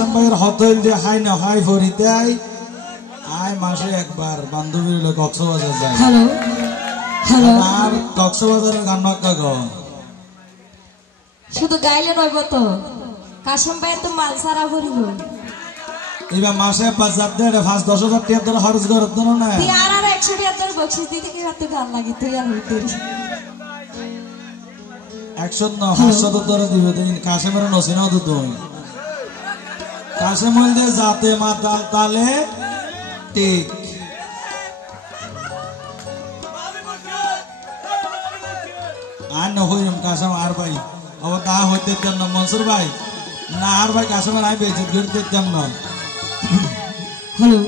কাসম ভাইয়ের হোটেল দিয়ে হাই না হাই ভরিতে আয় মাসে একবার বান্ধবীর লোক কক্সবাজার যায়। হ্যালো হ্যালো আর কক্সবাজারের গান বাক্কা গো শুধু গাইলে নইব তো কাসম ভাই তো মাল সারা ভরিব এবার মাসে 5,000 টাকা ধরে খরচ করত না তুই আর 100 টাকা তোর বকশিস দিতে কি রাতে গান লাগি তুই আর হইতে 100 না 500 ধরে দিবে তুই কাসেমের নসিনাও তো তুই কাসেম হইলে যাতে মাতাল তালে ঠিক আর না হইম কাসেম আর ভাই अब ता होते तम न मंसूर भाई ना आर भाई कासम आई बेइज्जत करते तम न हेलो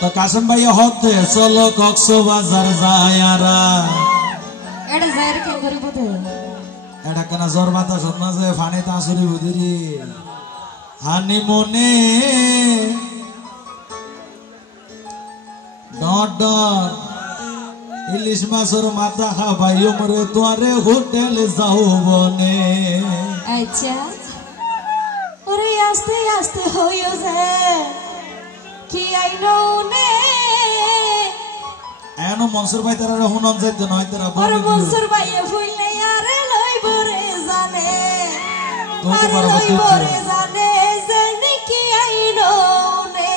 तो कासम भाई होते चलो कक्सबाजार जायारा एडा जायर के गरीब होते एडा कना जोर बाता सुनना से फाने तासुरी बुदिरी हानीमूने डॉट ইলিশ মাছের মাথা খাবাই মরে তোরে হোটেল যাও বনে আচ্ছা ওরে আস্তে আস্তে হইও যে কি আইনো নে এনো মনসুর ভাই তারা হুনন যাইতে নয় তারা ওরে মনসুর ভাই ফুইলে আরে লইব রে জানে তোতে পারো লইব রে জানে জানি কি আইনো নে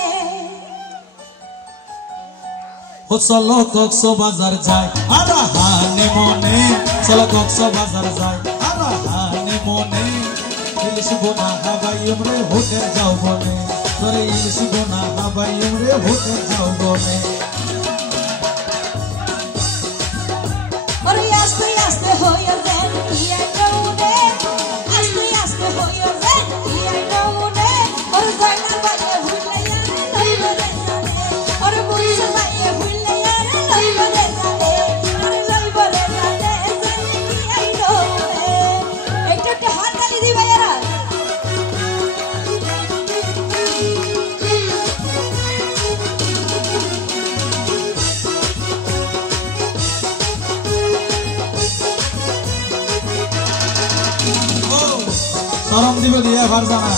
ও চলো কক্সবাজার যাই আর হানিমুনে চলো কক্সবাজার যাই আর হানিমুনে ইলিশ বোনা খাবাই রে হোটেল যাও বনে তোরে ইলিশ বোনা খাবাই রে হোটেল যাও বনে ওরে আস্তে আস্তে হইও যে কি আইনো নে আস্তে আস্তে হইও যে কি আইনো নে ওরে জায়গা বাইরে ভুলে আরে লইব রে জানে ওরে মনসুর ভাই ভুলে আরে লইব রে জানে আরে লইব রে জানে জানি কি আইনো নে একটু হাত তালি দি ভাইরা শরম দিবে দিয়া ফারজানা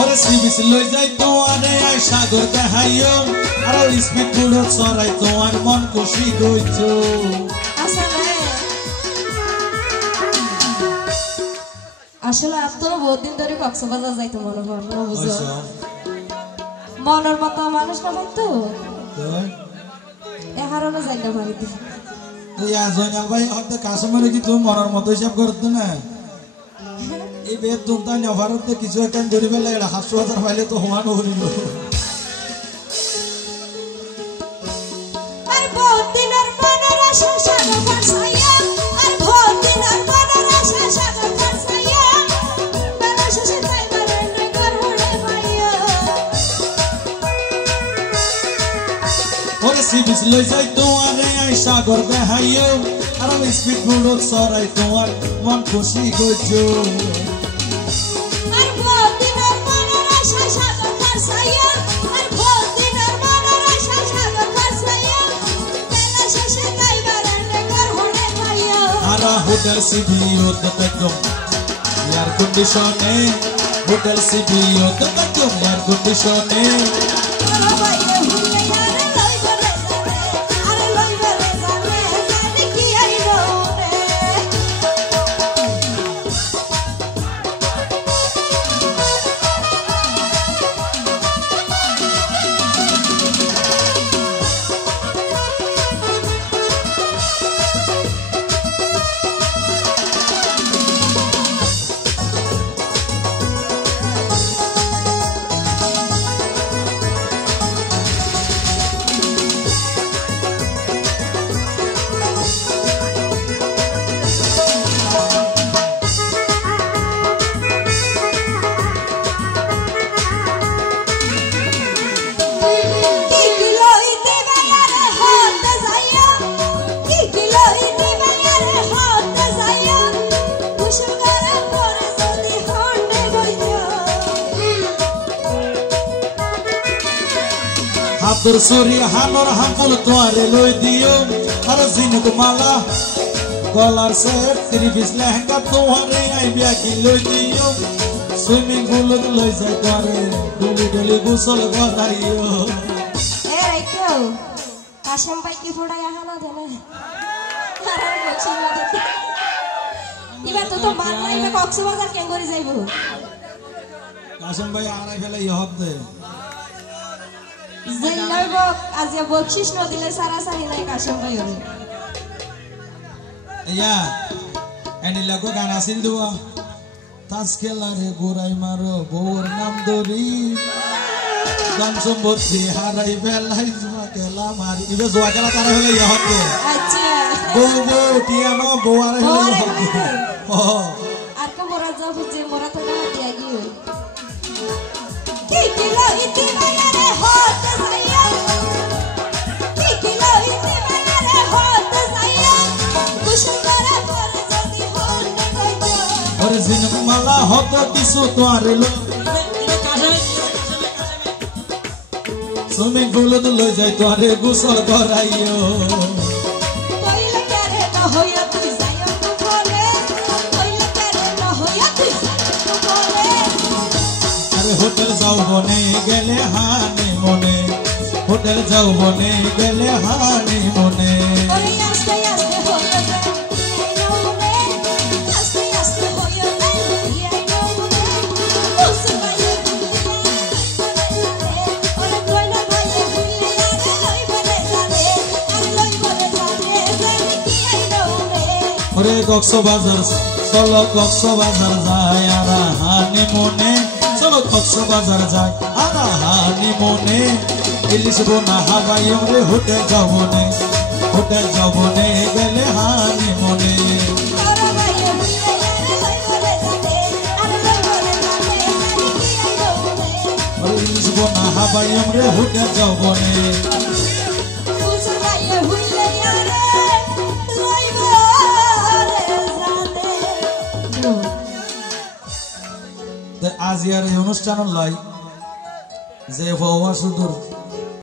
ওরে সিবিস লই যাই তোয়ারে আই সাগর দেখাইও আর স্পিড বুড়ো চড়াই তোমার মন খুশি গইছো আসলে আজ তো বহুত দিন ধরে কক্সবাজার যাইতে মনে হয় না বুঝো মনের মতো মানুষ না ভাই তো এহারও যাই না বাড়িতে তুই জয়নাল ভাই হতে কাশ্মীরে কি তুমি মনের মতো হিসাব করতে না এই বেদ তুমি নেভারতে কিছু একটা ধরে ফেলে 700,000 পাইলে তো হওয়ানো হইল আর বহুত দিনের মনের আশা সাগর ভাসাইয়া আর বহুত দিনের মনের আশা সাগর ভাসাইয়া বেলা শেষে যাইবার নগর হড়ে ভাইয়া ওরে সিবিস লই যাই তোমারে আই সাগর দেখাইও আর স্পিড বুড়ো চড়াই তোমার মন খুশি গইছো আর বহুত দিনের মনের আশা সাগর ভাসাইয়া আর বহুত দিনের মনের আশা সাগর ভাসাইয়া বেলা শেষে যাইবার নগর হড়ে ভাইয়া আর হোটেল সিবিও তো একদম এয়ার কন্ডিশনে হোটেল সিবিও তো একদম এয়ার কন্ডিশনে আরে ভাইয়া ভুলে আরে লইব রে জানে আরে লইব রে জানে জানি কি আইনো রে তোর সরি হানোর হাম্পুল তোয়ারে লই দিও আর জিনুক মালা গলার সেট 3 পিস লেহেঙ্গা তোয়ারে আইবিয়া কি লই দিও সুইমিং পুল লই যাই তোয়ারে ডলি ডলি গোসল করাইও এ রাইকো কাশেম ভাই কি ফোড়াই আহানা দেনে আরে বলছি না এবার তো বাদ নাইবে কক্সবাজার কেন করে যাইবো কাশেম ভাই আরাই ফেলে ইহত দে জেলাইব আজিয়া বকশিশ নদিলে সারা সারি নাই কাশেম ভাই ওরে ইয়া এনি লাগো গান আসিল দুয়া তাস খেলারে গোরাই মারো বউর নাম দরি গান সম্পত্তি হারাই ফেলাই জুয়া খেলা মারি ইবে জুয়া খেলা তারা হলে ইহত দে আচ্ছা বউ বউ টিয়ানো বউ আরে হলে ইহত দে ও আর কা মোরা যাব যে মোরা তো না দিয়া গিয়ে কি কিলো ইতি মায়ারে হত সাইয়া কি কিলো ইতি মায়ারে হত সাইয়া কুশল করে পর যদি হল কইতো ওরে জিনুক মালা হত কিছু তোয়ারে লো সুইমিং পুল লই যাই তোয়ারে গোসল করাইও কইলে করে না হইয়া তুই যাইও তো বলে কইলে করে না হইয়া তুই যাইও তো বলে আরে হোটেল যাও বনে গেলে হানি মনে হোটেল যাও বনে গেলে হানি মনে ওরে আস্তে আস্তে হইয়া রে আই নো রে আস্তে আস্তে হইয়া রে আই নো রে উসে বাইয়ে ওরে কইলে বাইয়ে ভুলে আরে লই বলে যাবে আরে লই বলে যাবে আই নো রে ওরে কক্সবাজার চলো কক্সবাজার যায় আরা হানি মনে চলো কক্সবাজার যায় আরা হানি মনে ইলিশ বোনা হাবাই রে হোটেল যাও বনে গেলে হানি মনে ওরে বাইয়ে ভুলে আরে লই বলে যাবে আরে লই বলে যাবে আই নো রে ওরে ইলিশ বোনা হাবাই রে হোটেল যাও বনে উসে বাইয়ে ভুলে আরে লই বলে যাবে আজ ইয়ার এই অনুষ্ঠান লাই যে হওয়া সুদূর